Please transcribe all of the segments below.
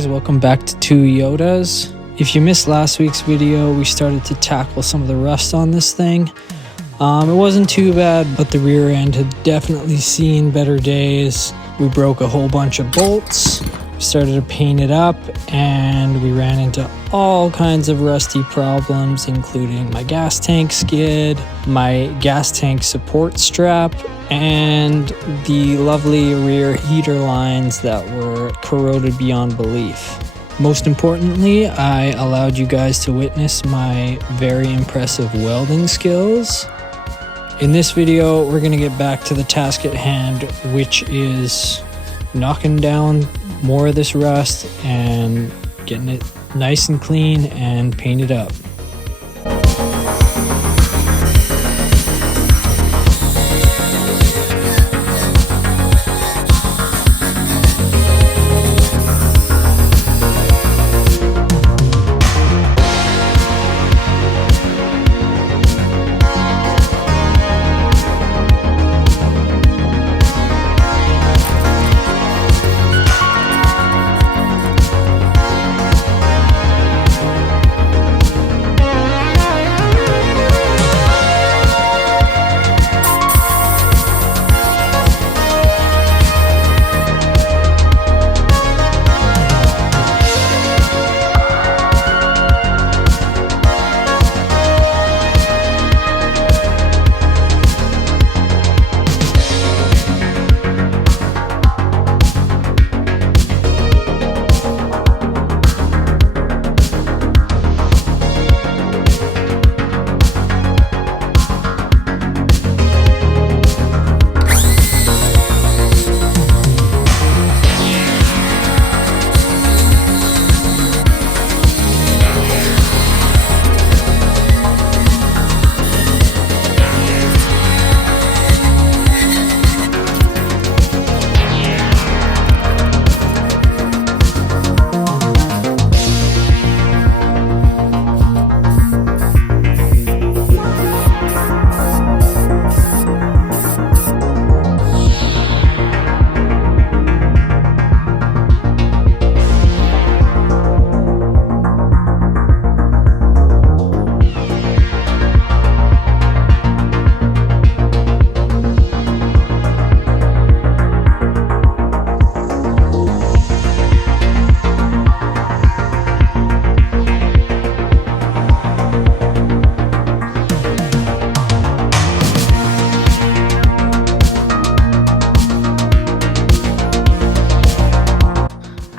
guys, welcome back to Two Yodas. If you missed last week's video, we started to tackle some of the rust on this thing. It wasn't too bad, but the rear end had definitely seen better days. We broke a whole bunch of bolts, started to paint it up, and we ran into all kinds of rusty problems, including my gas tank skid, my gas tank support strap, and the lovely rear heater lines that were corroded beyond belief. Most importantly, I allowed you guys to witness my very impressive welding skills. In this video, we're going to get back to the task at hand, which is knocking down more of this rust and getting it nice and clean and painted up.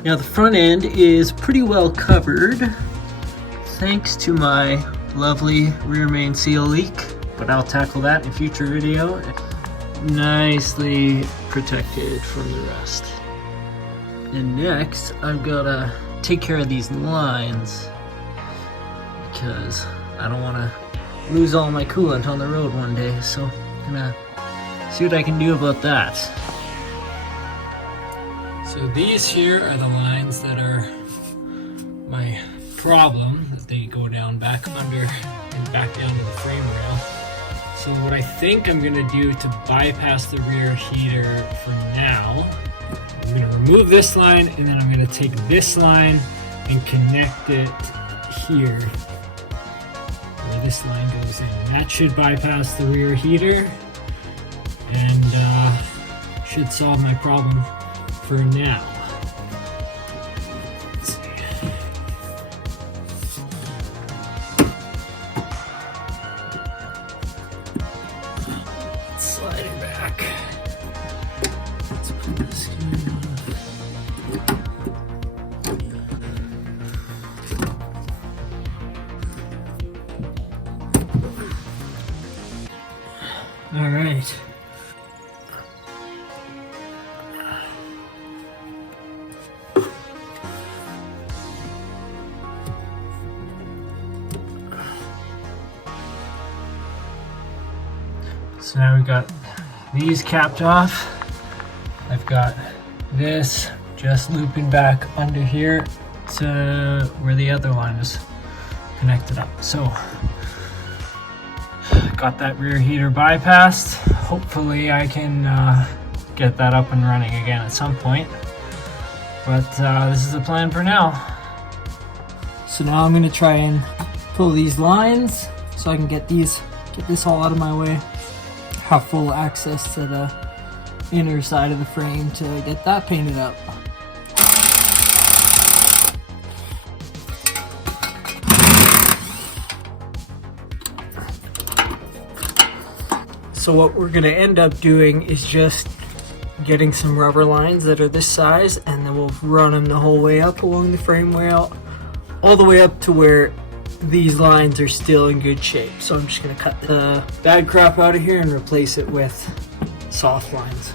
Now the front end is pretty well covered thanks to my lovely rear main seal leak, but I'll tackle that in a future video. Nicely protected from the rust. And next I've got to take care of these lines because I don't want to lose all my coolant on the road one day, so I'm gonna see what I can do about that. So these here are the lines that are my problem, that they go down back under and back down to the frame rail. So what I think I'm going to do to bypass the rear heater for now, I'm going to remove this line and then I'm going to take this line and connect it here where this line goes in. That should bypass the rear heater and should solve my problem for now. Let's see. Slide it back. Let's put this here. All right. So now we've got these capped off. I've got this just looping back under here to where the other line is connected up. So got that rear heater bypassed. Hopefully I can get that up and running again at some point. But this is the plan for now. So now I'm gonna try and pull these lines so I can get this all out of my way. Have full access to the inner side of the frame to get that painted up. So what we're gonna end up doing is just getting some rubber lines that are this size, and then we'll run them the whole way up along the frame rail, all the way up to where these lines are still in good shape. So I'm just gonna cut the bad crap out of here and replace it with soft lines.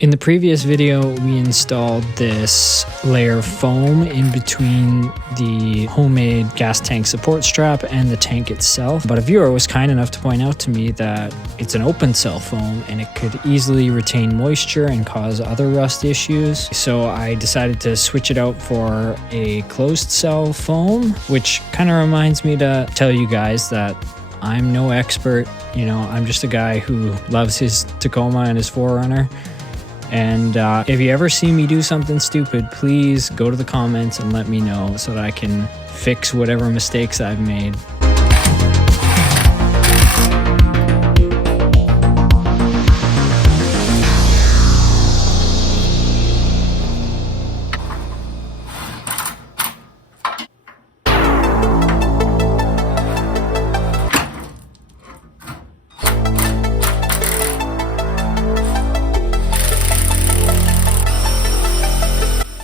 In the previous video, we installed this layer of foam in between the homemade gas tank support strap and the tank itself. But a viewer was kind enough to point out to me that it's an open cell foam and it could easily retain moisture and cause other rust issues. So I decided to switch it out for a closed cell foam, which kind of reminds me to tell you guys that I'm no expert. You know, I'm just a guy who loves his Tacoma and his 4Runner. And if you ever see me do something stupid, please go to the comments and let me know so that I can fix whatever mistakes I've made.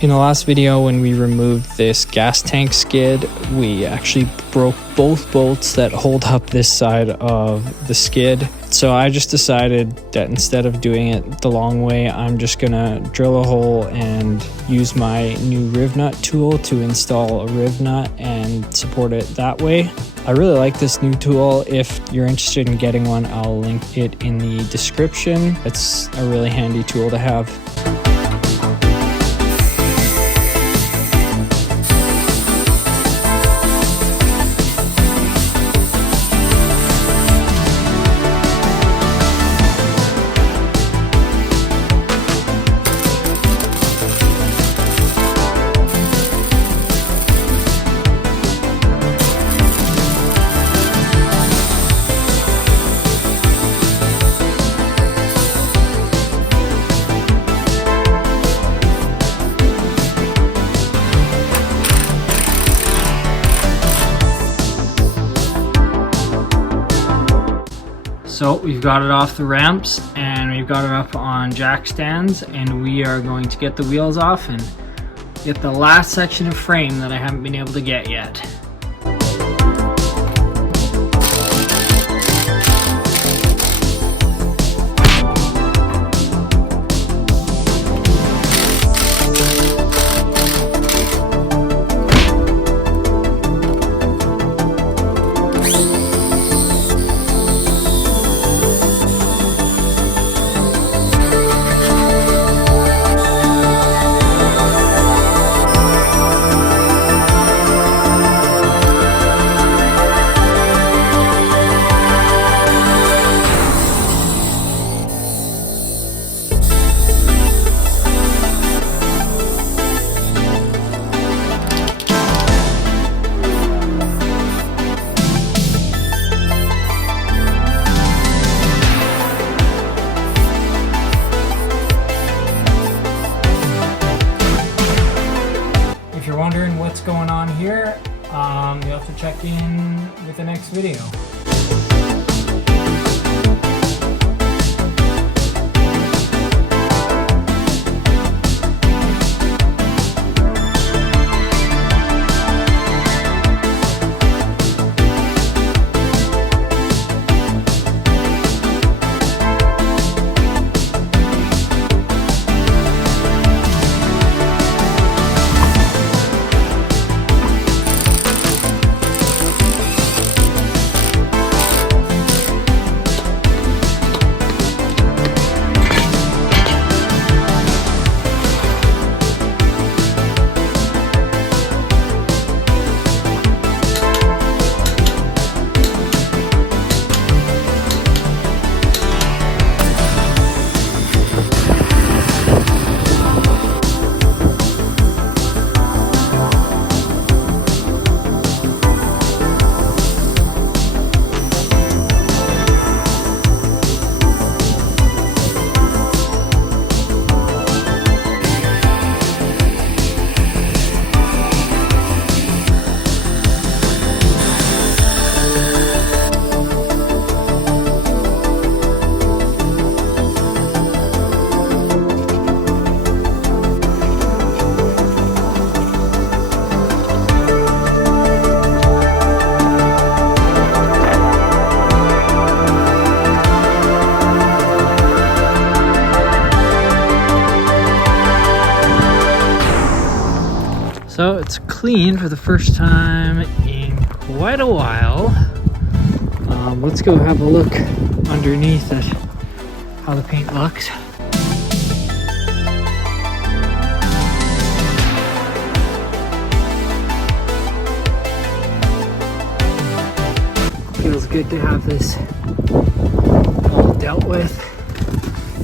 In the last video, when we removed this gas tank skid, we actually broke both bolts that hold up this side of the skid. So I just decided that instead of doing it the long way, I'm just gonna drill a hole and use my new Rivnut tool to install a Rivnut and support it that way. I really like this new tool. If you're interested in getting one, I'll link it in the description. It's a really handy tool to have. So we've got it off the ramps and we've got it up on jack stands, and we are going to get the wheels off and get the last section of frame that I haven't been able to get yet. back in with the next video. So it's clean for the first time in quite a while. Let's go have a look underneath at how the paint looks. Feels good to have this all dealt with.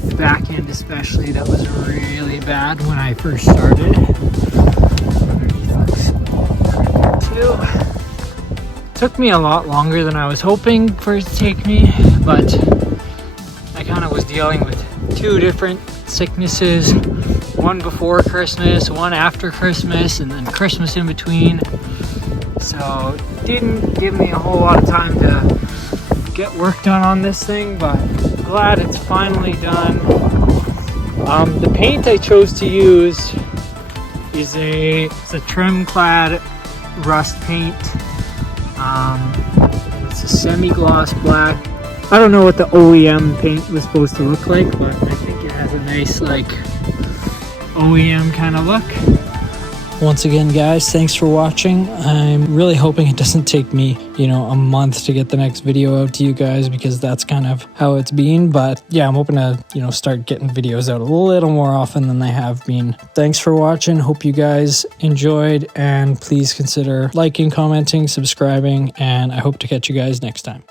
The back end especially, that was really bad when I first started. Took me a lot longer than I was hoping for it to take me, but I kind of was dealing with two different sicknesses, one before Christmas, one after Christmas, and then Christmas in between. So it didn't give me a whole lot of time to get work done on this thing, but glad it's finally done. The paint I chose to use is it's a trim clad rust paint. It's a semi-gloss black. I don't know what the OEM paint was supposed to look like, but I think it has a nice like OEM kind of look. Once again, guys, thanks for watching. I'm really hoping it doesn't take me, a month to get the next video out to you guys, because that's kind of how it's been. But yeah, I'm hoping to, start getting videos out a little more often than they have been. Thanks for watching. Hope you guys enjoyed, and please consider liking, commenting, subscribing, and I hope to catch you guys next time.